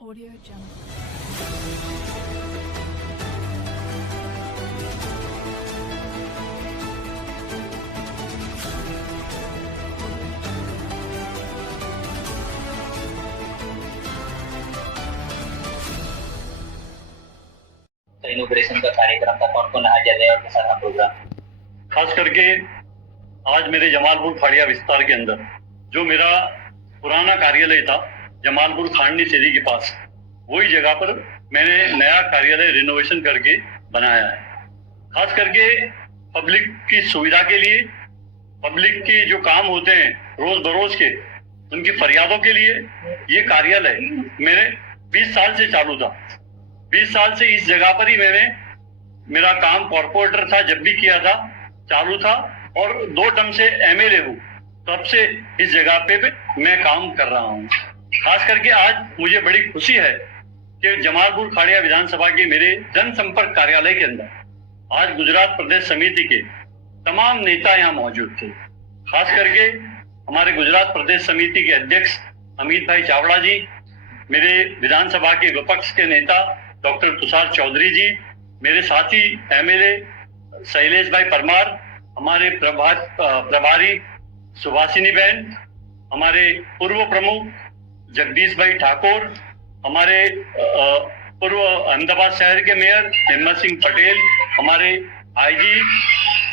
Audio Jungle. तो inauguration का कार्यक्रम था, कौन कौन हाजिर है और कैसा था प्रोग्राम? खास करके आज मेरे जमालपुर खाड़िया विस्तार के अंदर जो मेरा पुराना कार्यालय था जमालपुर खांडनी शेरी के पास, वही जगह पर मैंने नया कार्यालय रिनोवेशन करके बनाया है। खास करके पब्लिक की सुविधा के लिए, पब्लिक के जो काम होते हैं रोज बरोज के, उनकी फरियादों के लिए ये कार्यालय मेरे 20 साल से चालू था। 20 साल से इस जगह पर ही मेरा काम कॉर्पोरेटर था, जब भी किया था चालू था, और 2 टर्म से एमएलए हूँ, तब से इस जगह पे मैं काम कर रहा हूँ। खास करके आज मुझे बड़ी खुशी है कि जमालपुर खाड़िया विधानसभा के मेरे जनसंपर्क कार्यालय के अंदर आज गुजरात प्रदेश समिति के तमाम नेता यहाँ मौजूद थे। खास करके हमारे गुजरात प्रदेश समिति के अध्यक्ष अमित भाई चावड़ा जी, मेरे विधानसभा के विपक्ष के नेता डॉक्टर तुषार चौधरी जी, मेरे साथी एमएलए शैलेश भाई परमार, हमारे प्रभारी सुभाषिनी बहन, हमारे पूर्व प्रमुख जगदीश भाई ठाकुर, हमारे पूर्व अहमदाबाद शहर के मेयर हिम्मत सिंह पटेल, हमारे आईजी,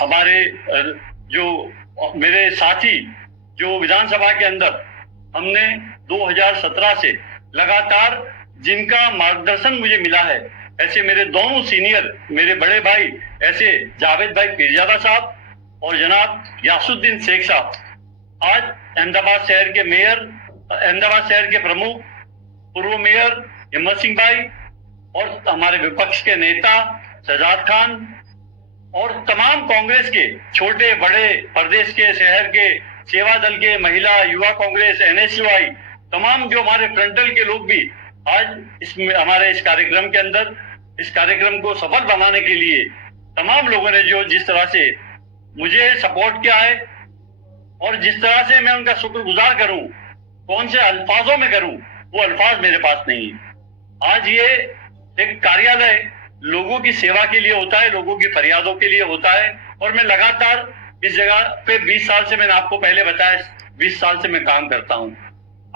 हमारे जो मेरे साथी जो विधानसभा के अंदर हमने 2017 से लगातार जिनका मार्गदर्शन मुझे मिला है, ऐसे मेरे दोनों सीनियर मेरे बड़े भाई ऐसे जावेद भाई पीरजादा साहब और जनाब यासुद्दीन शेख साहब, आज अहमदाबाद शहर के मेयर, अहमदाबाद शहर के प्रमुख, पूर्व मेयर हिम्मत सिंह भाई, और हमारे विपक्ष के नेता शहजाद खान, और तमाम कांग्रेस के छोटे बड़े, प्रदेश के, शहर के, सेवा दल के, महिला युवा कांग्रेस, एनएसयूआई, तमाम जो हमारे फ्रंटल के लोग भी आज हमारे इस कार्यक्रम के अंदर, इस कार्यक्रम को सफल बनाने के लिए तमाम लोगों ने जो जिस तरह से मुझे सपोर्ट किया है, और जिस तरह से मैं उनका शुक्रगुजार करूं, कौन से अल्फाजों में करूं, वो अल्फाज मेरे पास नहीं है। आज ये एक कार्यालय लोगों की सेवा के लिए होता है, लोगों की फरियादों के लिए होता है, और मैं लगातार इस जगह पे 20 साल से, मैंने आपको पहले बताया 20 साल से मैं काम करता हूँ।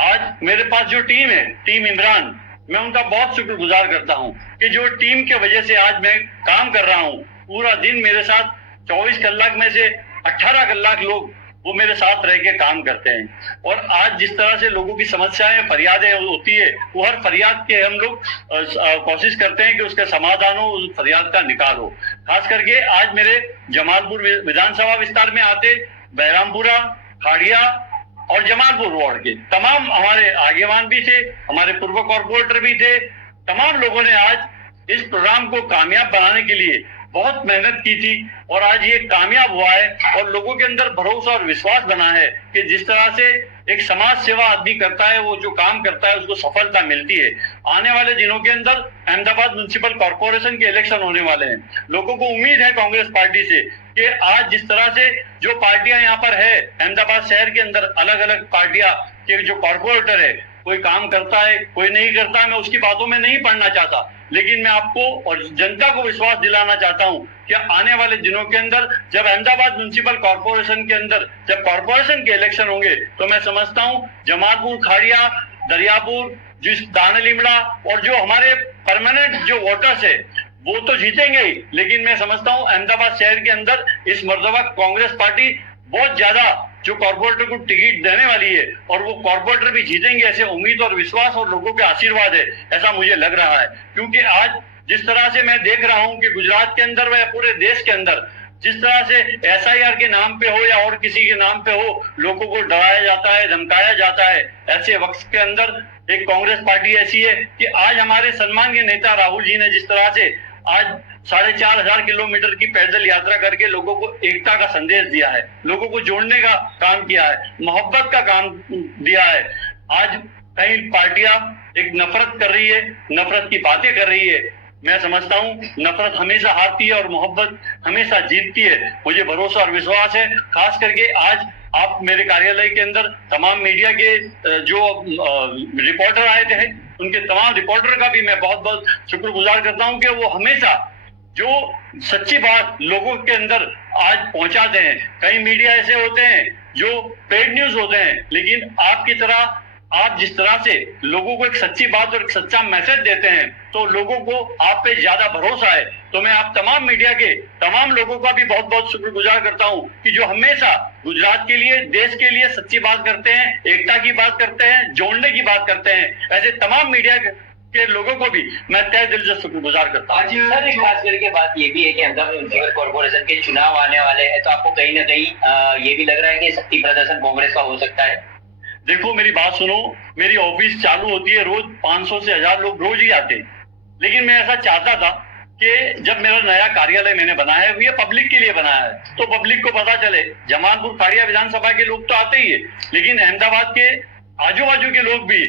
आज मेरे पास जो टीम है, टीम इमरान, मैं उनका बहुत शुक्रगुजार करता हूँ कि जो टीम के वजह से आज मैं काम कर रहा हूँ। पूरा दिन मेरे साथ 24 कलाक में से 18 कलाक लोग वो मेरे साथ रह के काम करते हैं, और आज जिस तरह से लोगों की समस्याएं, फरियादें होती है, वो हर फरियाद के हम लोग कोशिश करते हैं कि उसका समाधान हो, उस फरियाद का निकाल हो। खास करके आज मेरे जमालपुर विधानसभा विस्तार में आते बहरामपुरा, खाड़िया और जमालपुर वार्ड के तमाम हमारे आगेवान भी थे, हमारे पूर्व कॉर्पोरेटर भी थे। तमाम लोगों ने आज इस प्रोग्राम को कामयाब बनाने के लिए बहुत मेहनत की थी, और आज ये कामयाब हुआ है, और लोगों के अंदर भरोसा और विश्वास बना है कि जिस तरह से एक समाज सेवा आदमी करता है, वो जो काम करता है उसको सफलता मिलती है। आने वाले दिनों के अंदर अहमदाबाद म्युनिसिपल कॉर्पोरेशन के इलेक्शन होने वाले हैं। लोगों को उम्मीद है कांग्रेस पार्टी से कि आज जिस तरह से जो पार्टियां यहाँ पर है अहमदाबाद शहर के अंदर, अलग अलग पार्टियां के जो कॉर्पोरेटर है, कोई काम करता है, कोई नहीं करता, मैं उसकी बातों में नहीं पढ़ना चाहता, लेकिन मैं आपको और जनता को विश्वास दिलाना चाहता हूं कि आने वाले दिनों के अंदर जब अहमदाबाद म्युनिसिपल कॉर्पोरेशन के अंदर जब कॉर्पोरेशन के इलेक्शन होंगे, तो मैं समझता हूं जमालपुर, खाड़िया, दरियापुर, जिस दानलीमड़ा और जो हमारे परमानेंट जो वोटर्स है वो तो जीतेंगे ही, लेकिन मैं समझता हूं अहमदाबाद शहर के अंदर इस मर्तबा कांग्रेस पार्टी बहुत ज्यादा जो कॉर्पोरेटर को टिकट देने वाली है, और वो कॉर्पोरेटर भी जीतेंगे, ऐसे उम्मीद और विश्वास और लोगों के आशीर्वाद है, ऐसा मुझे लग रहा है। क्योंकि आज जिस तरह से मैं देख रहा हूं कि गुजरात के अंदर व पूरे देश के अंदर जिस तरह से एसआईआर के नाम पे हो या और किसी के नाम पे हो, लोगों को डराया जाता है, धमकाया जाता है, ऐसे वक्त के अंदर एक कांग्रेस पार्टी ऐसी है कि आज हमारे सम्मानीय नेता राहुल जी ने जिस तरह से आज 4,500 किलोमीटर की पैदल यात्रा करके लोगों को एकता का संदेश दिया है, लोगों को जोड़ने का काम किया है, मोहब्बत का काम दिया है। आज कई पार्टियां एक नफरत कर रही है, नफरत की बातें कर रही है, मैं समझता हूं नफरत हमेशा हारती है और मोहब्बत हमेशा जीतती है। मुझे भरोसा और विश्वास है, खास करके आज आप मेरे कार्यालय के अंदर तमाम मीडिया के जो रिपोर्टर आए थे, उनके तमाम रिपोर्टर का भी मैं बहुत बहुत शुक्रगुजार करता हूं कि वो हमेशा जो सच्ची बात लोगों के अंदर आज पहुंचाते हैं। कई मीडिया ऐसे होते हैं जो पेड न्यूज होते हैं, लेकिन आपकी तरह आप जिस तरह से लोगों को एक सच्ची बात और एक सच्चा मैसेज देते हैं तो लोगों को आप पे ज्यादा भरोसा है। तो मैं आप तमाम मीडिया के तमाम लोगों का भी बहुत बहुत शुक्रगुजार करता हूं कि जो हमेशा गुजरात के लिए, देश के लिए सच्ची बात करते हैं, एकता की बात करते हैं, जोड़ने की बात करते हैं। ऐसे तमाम मीडिया के लोगों को भी मैं तहे दिल से शुक्रगुजार करता हूँ। सर, एक खास करके बात ये भी है कि अहमदाबाद म्युनिसिपल कॉर्पोरेशन के चुनाव आने वाले हैं, तो आपको कहीं ना कहीं ये भी लग रहा है कि शक्ति प्रदर्शन कांग्रेस का हो सकता है? देखो, मेरी बात सुनो, मेरी ऑफिस चालू होती है, रोज 500 से 1000 लोग रोज ही आते हैं। लेकिन मैं ऐसा चाहता था कि जब मेरा नया कार्यालय मैंने बनाया है, ये पब्लिक के लिए बनाया है, तो पब्लिक को पता चले। जमालपुर खाड़िया विधानसभा के लोग तो आते ही है, लेकिन अहमदाबाद के आजू बाजू के लोग भी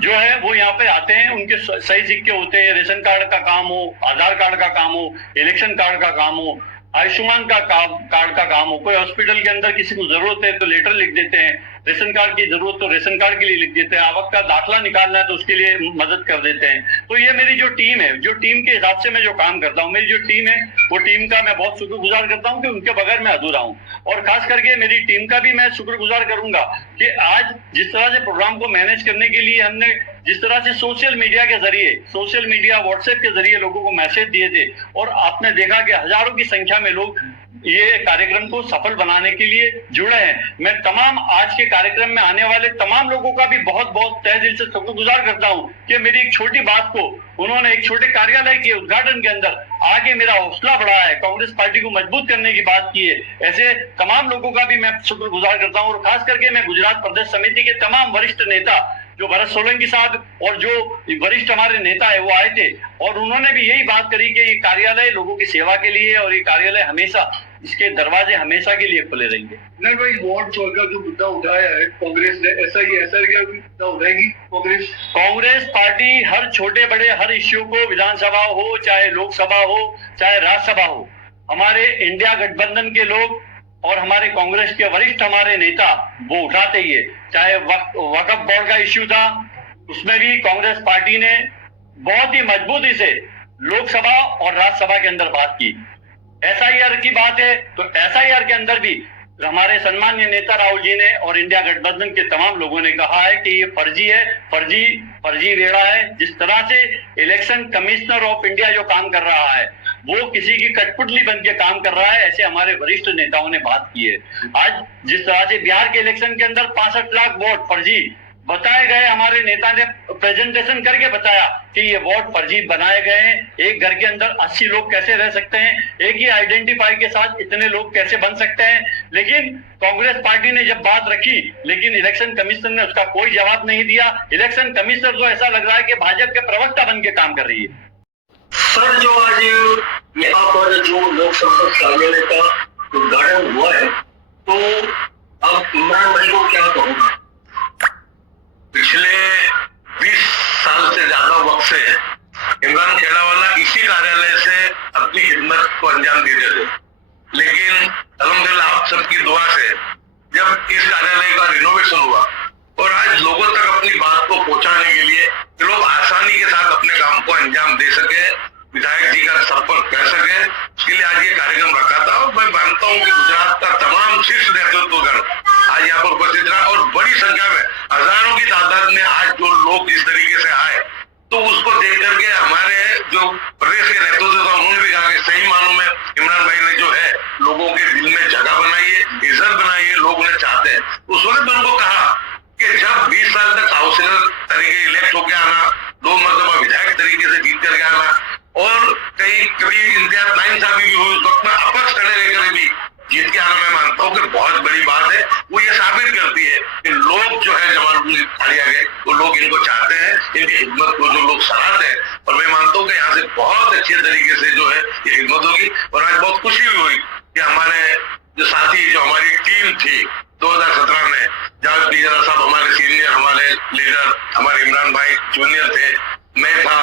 जो है वो यहाँ पे आते हैं। उनके सही सिक्के होते हैं, रेशन कार्ड का काम हो, आधार कार्ड का काम हो, इलेक्शन कार्ड का काम हो, आयुष्मान का कार्ड का काम हो, कोई हॉस्पिटल के अंदर किसी को जरूरत है तो लेटर लिख देते हैं, रेशन कार्ड की जरूरत तो रेशन कार्ड के लिए लिख देते हैं, आवक का दाखला निकालना है तो उसके लिए मदद कर देते हैं। तो ये मेरी जो टीम है, जो टीम के हिसाब से मैं जो काम करता हूँ, मेरी जो टीम है वो टीम का मैं बहुत शुक्रगुजार करता हूँ कि उनके बगैर मैं अधूरा हूँ। और खास करके मेरी टीम का भी मैं शुक्रगुजार करूंगा कि आज जिस तरह से प्रोग्राम को मैनेज करने के लिए हमने जिस तरह से सोशल मीडिया के जरिए, सोशल मीडिया व्हाट्सएप के जरिए लोगों को मैसेज दिए थे, और आपने देखा कि हजारों की संख्या में लोग ये कार्यक्रम को सफल बनाने के लिए जुड़े हैं। मैं तमाम आज के कार्यक्रम में आने वाले तमाम लोगों का भी बहुत बहुत तहे दिल से शुक्रगुजार करता हूं कि मेरी एक छोटी बात को उन्होंने एक छोटे कार्यालय के उद्घाटन के अंदर आगे मेरा हौसला बढ़ाया है, कांग्रेस पार्टी को मजबूत करने की बात की है। ऐसे तमाम लोगों का भी मैं शुक्रगुजार करता हूं। और खास करके मैं गुजरात प्रदेश समिति के तमाम वरिष्ठ नेता जो भरत सोलंकी साहब और जो वरिष्ठ हमारे नेता है वो आए थे, और उन्होंने भी यही बात करी कि ये कार्यालय लोगों की सेवा के लिए और ये कार्यालय हमेशा, इसके दरवाजे हमेशा के लिए खुले रहेंगे। नहीं भाई, वोट छोड़ का जो मुद्दा उठाया है कांग्रेस ने, ऐसा क्या मुद्दा उठाएगी कांग्रेस पार्टी हर छोटे बड़े हर इश्यू को, विधानसभा हो चाहे लोकसभा हो चाहे राज्यसभा हो, हमारे इंडिया गठबंधन के लोग और हमारे कांग्रेस के वरिष्ठ हमारे नेता वो उठाते ही है। चाहे वक्फ बोर्ड का इश्यू था, उसमें भी कांग्रेस पार्टी ने बहुत ही मजबूती से लोकसभा और राज्यसभा के अंदर बात की। एसआईआर की बात है तो एसआईआर के अंदर भी हमारे सम्मानीय नेता राहुल जी ने और इंडिया गठबंधन के तमाम लोगों ने कहा है कि ये फर्जी है, फर्जी वेड़ा है। जिस तरह से इलेक्शन कमिश्नर ऑफ इंडिया जो काम कर रहा है वो किसी की कठपुतली बन के काम कर रहा है, ऐसे हमारे वरिष्ठ नेताओं ने बात की है। आज जिस तरह से बिहार के इलेक्शन के अंदर 65 लाख वोट फर्जी बताए गए, हमारे नेता ने प्रेजेंटेशन करके बताया कि ये वोट फर्जी बनाए गए हैं। एक घर के अंदर 80 लोग कैसे रह सकते हैं, एक ही आइडेंटिफाई के साथ इतने लोग कैसे बन सकते हैं। लेकिन कांग्रेस पार्टी ने जब बात रखी, लेकिन इलेक्शन कमीशन ने उसका कोई जवाब नहीं दिया। इलेक्शन कमिश्नर तो ऐसा लग रहा है कि भाजपा के प्रवक्ता बन के काम कर रही है। सर, जो आज यहाँ पर जो लोक संपर्क कार्यालय का उद्घाटन हुआ है, तो अब इमरान भाई को क्या कहूँगा? पिछले 20 साल से ज्यादा वक्त से इमरान खेड़ावाला इसी कार्यालय से अपनी खिदमत को अंजाम देते थे, लेकिन अल्हम्दुलिल्लाह आप सबकी दुआ से जब इस कार्यालय का रिनोवेशन हुआ और आज लोगों तक अपनी बात को पहुंचाने के लिए लोग आसानी के साथ अपने काम को अंजाम दे सके, विधायक जी का संपर्क कर सके, उसके लिए आज ये कार्यक्रम रखा था। और मैं मानता हूँ कि गुजरात का तमाम शीर्ष नेतृत्वगण आज यहाँ पर उपस्थित रहा और बड़ी संख्या में हजारों की तादाद में आज जो लोग जिस तरीके से आए, तो उसको देख करके हमारे जो प्रदेश के नेतृत्व था उन्होंने भी कहा कि सही मानों में इमरान भाई ने जो है लोगों के दिल में जगह बनाई है, इज्जत बनाई है, लोग उन्हें चाहते हैं। उस वक्त मैं उनको कहा कि जब 20 साल तक काउंसिलर तरीके इलेक्ट होकर आना, 2 मरतबा विधायक तरीके से जीत करके आना और कभी इम्तियाज नाइंसाफी भी हुई, उस वक्त में अपक्ष खड़े रहकर भी जीत के आना, मैं मानता हूँ कि बहुत बड़ी बात है। वो ये साबित करती है कि लोग जो है जमालपुर खाड़िया गए, वो लोग इनको चाहते हैं, इनकी खिदमत को जो लोग सराहते हैं। और मैं मानता हूँ कि यहाँ से बहुत अच्छे तरीके से जो है ये खिदमत होगी। और आज बहुत खुशी भी हुई कि हमारे जो साथी, जो हमारी टीम थी 2017 में, जहाँ पीजरा साहब हमारे सीनियर, हमारे लीडर, हमारे इमरान भाई जूनियर थे, मैं था,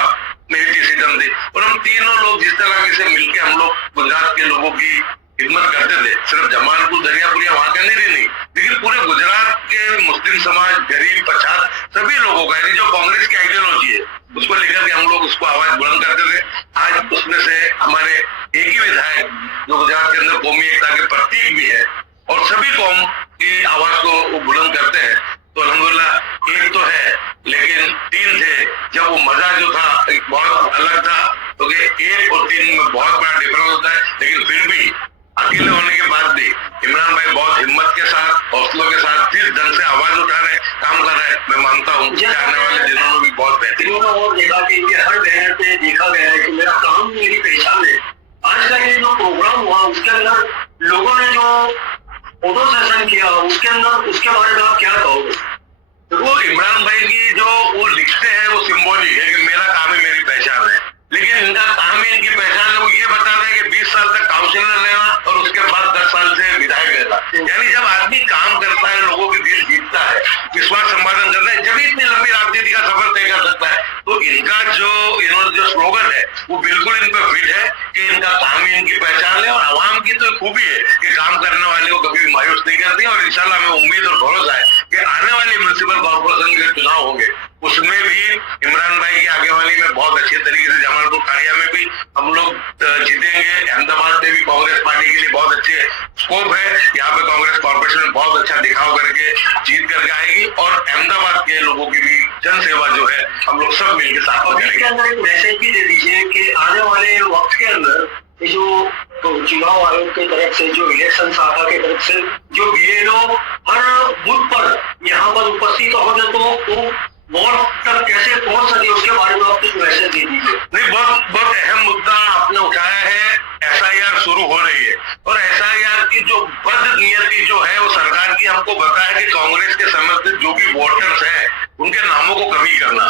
मेरी तीसरी टर्म थी, और हम तीनों लोग जिस तरह से मिलकर हम लोग गुजरात के लोगों की खिदमत करते थे, सिर्फ जमालपुर दरियापुरिया वहां के नहीं, लेकिन पूरे गुजरात के मुस्लिम समाज, गरीब, पछात सभी लोगों का, यानी जो कांग्रेस की आइडियोलॉजी है उसको लेकर के हम लोग उसको आवाज बुलंद करते थे। आज उसमें से हमारे एक ही विधायक जो गुजरात के अंदर कौमी एकता के प्रतीक भी है और सभी कौम की आवाज को वो बुलंद करते हैं, तो अल्हम्दुलिल्लाह एक तो है, लेकिन 3 थे। जब वो मजा जो था एक बहुत अलग था, क्योंकि 1 और 3 में बहुत बड़ा डिफरेंस होता है। लेकिन फिर भी अकेले होने के बाद भी इमरान भाई बहुत हिम्मत के साथ, हौसलों के साथ जिस ढंग से आवाज उठा रहे, काम कर रहे हैं, मैं मानता हूँ कि आने वाले दिनों में भी बहुत बेहतरीन। और देखा कि इनके हर बैनर पे देखा गया है कि मेरा काम मेरी पहचान है। आज का ये जो प्रोग्राम हुआ उसके अंदर लोगों ने जो फोटो सेशन किया उसके अंदर, उसके बारे में आप क्या कहोगे? वो इमरान भाई की जो वो लिखते हैं वो सिंबॉलिक है कि मेरा काम ही मेरी पहचान है, लेकिन इनका काम ही इनकी पहचान है। वो ये बताता है कि 20 साल तक काउंसिलर रहना और उसके बाद 10 साल से विधायक रहना। यानी जब आदमी काम करता है, लोगों के दिल जीतता है, विश्वास संपादन करता है, जब इतनी लंबी राजनीति का सफर तय कर सकता है। तो इनका जो स्लोगन है वो बिल्कुल इन पर फिट है कि इनका काम ही इनकी पहचान है। और आवाम की तो खूबी है कि काम करने वाले को कभी मायूस नहीं करती। और इंशाल्लाह हमें उम्मीद और भरोसा है कि आने वाले म्युनिसिपल कॉर्पोरेशन के चुनाव होंगे उसमें भी इमरान भाई की आगेवानी में बहुत अच्छे तरीके से, जमालपुर खाड़िया में भी हम लोग जीतेंगे। अहमदाबाद में भी कांग्रेस पार्टी के लिए बहुत अच्छे स्कोप है। यहाँ पे कांग्रेस कॉर्पोरेशन में बहुत अच्छा दिखाव करके जीत करके आएगी और अहमदाबाद के लोगों की भी जन सेवा जो है हम लोग सब मिलकर साथ में इसके अंदर एक मैसेज भी दे दीजिए कि आने वाले वक्त के अंदर ये जो चुनाव आयोग की तरफ से, जो इलेक्शन शाखा की तरफ से जो BLO हर बूथ पर यहाँ पर उपस्थित होंगे, तो वो वोट तक कैसे पहुंच सके उसके बारे में आप कुछ मैसेज दे दीजिए। नहीं, बहुत अहम मुद्दा आपने उठाया है। SIR शुरू हो रही है और SIR की जो बदनीयती जो है वो सरकार की हमको पता है कि कांग्रेस के समर्थित जो भी वोटर्स हैं उनके नामों को कमी करना।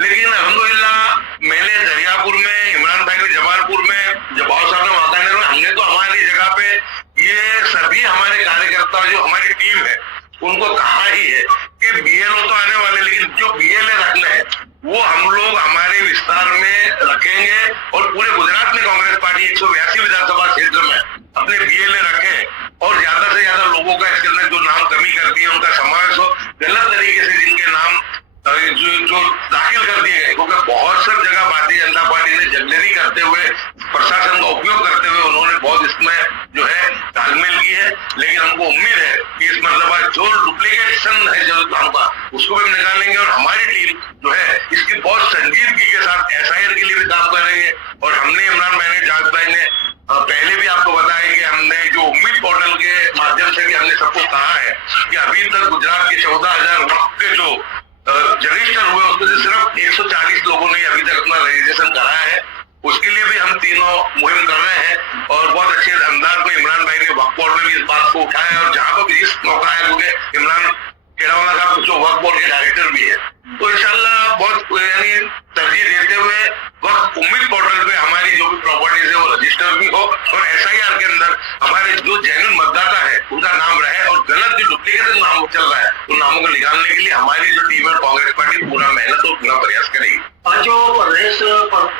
लेकिन अल्हम्दुलिल्लाह मैंने दरियापुर में, इमरान भाई ने जमालपुर में, जब बहुत सारे वातावरण में, हमने तो हमारी जगह पे ये सभी हमारे कार्यकर्ता जो हमारी टीम है उनको कहा ही है कि BLO तो आने वाले, लेकिन जो BLA रखना है वो हम लोग हमारे विस्तार में रखेंगे। और पूरे गुजरात में कांग्रेस पार्टी 182 विधानसभा क्षेत्र में अपने BLA रखे और ज्यादा से ज्यादा लोगों का इसके अंदर जो नाम कमी करती है उनका समावेश हो। गलत तरीके से जिनके नाम जो दाखिल कर दिए गए, क्योंकि बहुत सब जगह भारतीय जनता पार्टी ने जगलेरी करते हुए, प्रशासन का उपयोग करते हुए उन्होंने बहुत इसमें जो है तालमेल की है। लेकिन हमको उम्मीद है कि इस मतलब जो डुप्लीकेशन है जो काम का उसको भी निकालेंगे और हमारी टीम जो है इसकी बहुत संजीदगी के साथ SIR के लिए भी काम कर रही है। और हमने इमरान भाई ने, जाग भाई ने पहले भी आपको बताया कि हमने जो उम्मीद पोर्टल के माध्यम से भी हमने सबको कहा है कि अभी तक गुजरात के 14,000 वक्त के जो रजिस्टर हुए उसमें से सिर्फ 140 लोगों ने अभी तक अपना रजिस्ट्रेशन कराया है। उसके लिए भी हम तीनों मुहिम कर रहे हैं और बहुत अच्छे अंदाज में इमरान भाई ने वक्फ बोर्ड में भी इस बात को उठाया। और जहां पर भी इस मौका है, क्योंकि इमरान खेड़ावाला साहब जो वक्फ बोर्ड के डायरेक्टर भी है, तो इंशाल्लाह बहुत यानी तरजीह देते हुए वक्त उम्मीद पोर्टल पे हमारी जो भी प्रॉपर्टीज है वो रजिस्टर भी हो और SIR के अंदर हमारे जो जेन्युइन मतदाता है उनका नाम रहे और गलत जो डुप्लीकेट नाम चल रहा है उन नामों को निकालने के लिए हमारी जो टीम है कांग्रेस पार्टी पूरा मेहनत और पूरा प्रयास करेगी। आज जो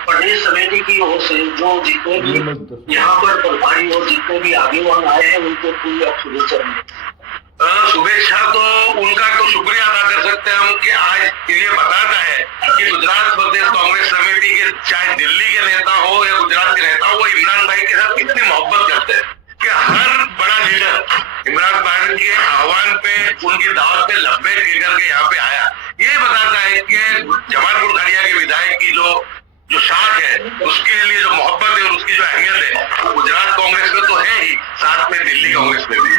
प्रदेश समिति की ओर से जो जितने भी यहाँ पर प्रभारी और जितने भी आगेवान आए हैं उनको पूरी आप शुभेच्छा दें। शुभेच्छा तो उनका तो शुक्रिया अदा कर सकते हैं हम कि आज ये बताता है कि गुजरात प्रदेश कांग्रेस समिति के चाहे दिल्ली के नेता हो या गुजरात के नेता हो, वो इमरान भाई के साथ कितनी मोहब्बत करते हैं कि हर बड़ा लीडर इमरान भाई के आह्वान पे, उनकी दावत पे लब्बैक लेकर के यहाँ पे आया। ये बताता है कि जमालपुर खाड़िया के विधायक की जो शाख है उसके लिए जो मोहब्बत है और उसकी जो अहमियत है वो गुजरात कांग्रेस में तो है ही, साथ में दिल्ली कांग्रेस में भी।